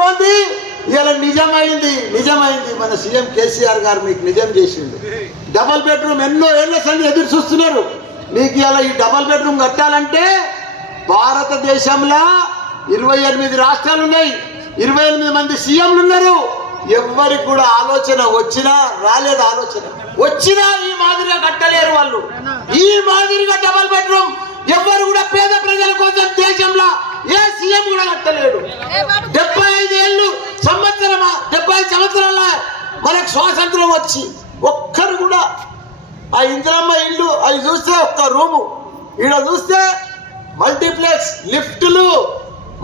అనుకోండి ఇలా నిజమైంది. మన సీఎం కేసీఆర్ గారు మీకు నిజం చేసింది. డబల్ బెడ్రూమ్ ఎన్నో ఏళ్ల సంది ఎదురు చూస్తున్నారు. మీకు ఇలా ఈ డబల్ బెడ్రూమ్ కట్టాలంటే భారతదేశంలో 28 రాష్ట్రాలు ఉన్నాయి, 28 మంది సీఎంలు ఉన్నారు. ఎవరికి కూడా ఆలోచన వచ్చినా రాలేదు, ఆలోచన వచ్చినా ఈ మాదిరిగా కట్టలేరు వాళ్ళు. ఈ మాదిరిగా డబల్ బెడ్రూమ్ ఎవరు కూడా పేద ప్రజల కోసం దేశంలో ఏ సీఎం కూడా కట్టలేడు. 75 సంవత్సరాల మనకు స్వాతంత్రం వచ్చి ఒక్కరు కూడా ఆ ఇందిరమ్మ ఇల్లు అవి చూస్తే ఒక్క రూము, ఈడ చూస్తే మల్టీప్లెక్స్, లిఫ్టులు,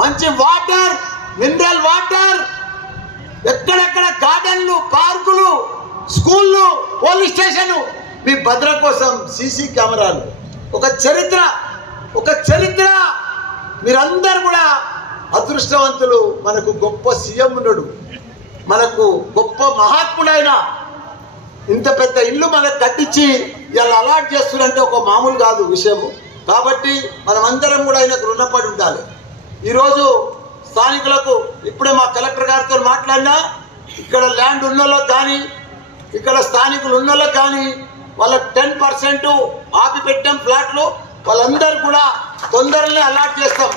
మంచి వాటర్, మినరల్ వాటర్, ఎక్కడెక్కడ గార్డెన్లు, పార్కులు, స్కూళ్ళు, పోలీస్ స్టేషన్, మీ భద్ర కోసం సీసీ కెమెరాలు. ఒక చరిత్ర. మీరందరూ కూడా అదృష్టవంతులు. మనకు గొప్ప సీఎం ఉన్నాడు, మనకు గొప్ప మహాత్ముడైన ఇంత పెద్ద ఇల్లు మనకు కట్టించి ఇలా అలాట్ చేస్తున్నారంటే ఒక మామూలు కాదు విషయము. కాబట్టి మనమందరం కూడా ఆయనకు రుణపడి ఉండాలి. ఈరోజు స్థానికులకు ఇప్పుడే మా కలెక్టర్ గారితో మాట్లాడినా, ఇక్కడ ల్యాండ్ ఉన్నోళ్ళకి కానీ, ఇక్కడ స్థానికులు ఉన్నోళ్ళకి కానీ వాళ్ళకి 10% ఆపి పెట్టాం ఫ్లాట్లు. వాళ్ళందరూ కూడా తొందరనే అలాట్ చేస్తాం.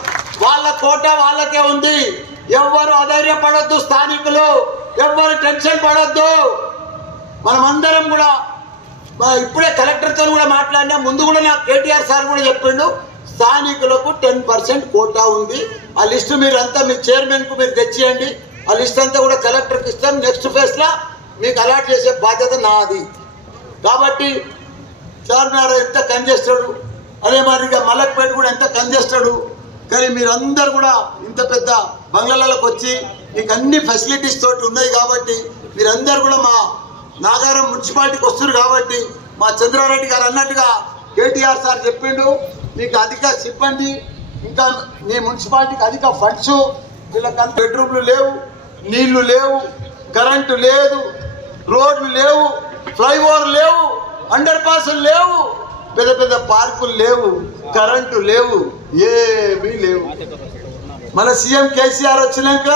వాళ్ళ కోట వాళ్ళకే ఉంది. ఎవ్వరు అధైర్యపడొద్దు, స్థానికులు ఎవ్వరు టెన్షన్ పడొద్దు. మనమందరం కూడా ఇప్పుడే కలెక్టర్తో కూడా మాట్లాడినా, ముందు కూడా నాకు కేటీఆర్ సార్ కూడా చెప్పిండు, స్థానికులకు 10% కోటా ఉంది. ఆ లిస్టు మీరంతా మీ చైర్మన్కు మీరు తెచ్చియండి. ఆ లిస్ట్ అంతా కూడా కలెక్టర్కి ఇస్తాం. నెక్స్ట్ ఫేజ్లో మీకు అలాట్ చేసే బాధ్యత నాది. కాబట్టి చార్మినార్ ఎంత కంజెస్టెడ్, అదే మాదిరిగా మలక్పేట కూడా ఎంత కంజెస్టెడ్. కానీ మీరందరూ కూడా ఇంత పెద్ద బంగ్లాలకు వచ్చి మీకు అన్ని ఫెసిలిటీస్ తోటి ఉన్నాయి. కాబట్టి మీరందరూ కూడా మా నాగారం మున్సిపాలిటీకి వస్తున్నారు. కాబట్టి మా చంద్రారెడ్డి గారు అన్నట్టుగా కేటీఆర్ సార్ చెప్పిండు, మీకు అధిక సిబ్బంది, ఇంకా మీ మున్సిపాలిటీకి అధిక ఫండ్స్, వీళ్ళకంత బెడ్రూమ్లు లేవు, నీళ్లు లేవు, కరెంటు లేదు, రోడ్లు లేవు, ఫ్లైఓవర్ లేవు, అండర్ పాస్లు లేవు, పెద్ద పార్కులు లేవు, కరెంటు లేవు, ఏమీ లేవు. మన సీఎం కేసీఆర్ వచ్చినాక,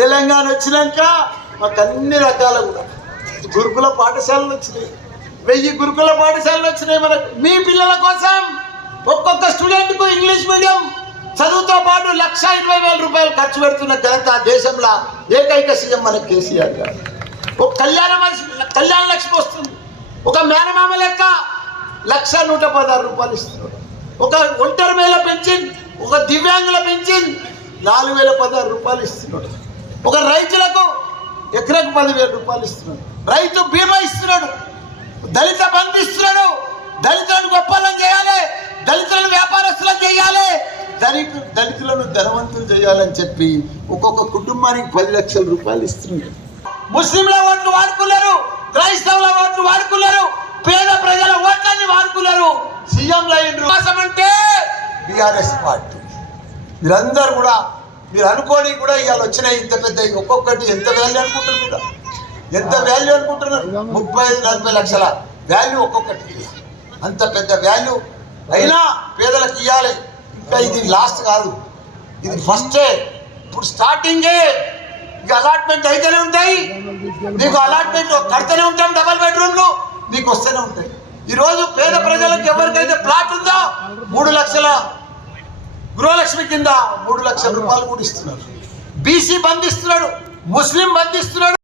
తెలంగాణ వచ్చినాక మాకు అన్ని రకాల కూడా గురుకుల పాఠశాలలు వచ్చినాయి. 1000 గురుకుల పాఠశాలలు వచ్చినాయి మనకు. మీ పిల్లల కోసం ఒక్కొక్క స్టూడెంట్కు ఇంగ్లీష్ మీడియం చదువుతో పాటు 1,20,000 రూపాయలు ఖర్చు పెడుతున్న ఘనత దేశంలో ఏకైక సీఎం మన కేసీఆర్ గారు. ఒక కళ్యాణ లక్ష్మి వస్తుంది. ఒక మేనమామ లెక్క 1,116 రూపాయలు ఇస్తున్నాడు. ఒక ఒంటరి మేళ పెన్షన్, ఒక దివ్యాంగుల పెన్షన్ 4,016 రూపాయలు ఇస్తున్నాడు. ఒక రైతులకు ఎకరకు 10,000 రూపాయలు ఇస్తున్నాడు. రైతు బీమా ఇస్తున్నాడు. దళిత బంధు ఇస్తున్నాడు. దళితులను గొప్పలను చేయాలి, దళితులను వ్యాపారస్తులను చేయాలి, దళితులను ధనవంతులు చేయాలని చెప్పి ఒక్కొక్క కుటుంబానికి 10 లక్షల రూపాయలు ఇస్తున్నాడు. ముస్లింల ఓట్లు వాడుకున్నారు, క్రైస్తవుల ఓట్లు వాడుకున్నారు, పేద ప్రజల ఓట్లన్నీ వాడుకున్నారు. సీఎంలు అంటే బీఆర్ఎస్ పార్టీ. మీరందరూ కూడా మీరు అనుకోని కూడా ఇవాళ వచ్చినాయి ఇంత పెద్ద, ఒక్కొక్కటి ఎంత వాల్యూ అనుకుంటున్నారు, కూడా ఎంత వాల్యూ అనుకుంటున్నారు, 35-40 లక్షల వాల్యూ ఒక్కొక్కటి. అంత పెద్ద వాల్యూ అయినా పేదలకు ఇవ్వాలి. ఇంకా ఇది లాస్ట్ కాదు, ఇది ఫస్టే. ఇప్పుడు స్టార్టింగే. ఇక అలాట్మెంట్ అయితేనే ఉంటాయి, మీకు అలాట్మెంట్ కడితేనే ఉంటాం. డబల్ బెడ్రూమ్లు మీకు వస్తూనే ఉంటాయి. ఈరోజు పేద ప్రజలకు ఎవరికైతే ప్లాట్ ఉందో 3 లక్షల గృహలక్ష్మి కింద 3 లక్షల రూపాయలు కూడా ఇస్తున్నారు. బీసీ బంధిస్తున్నాడు, ముస్లిం బంధిస్తున్నాడు.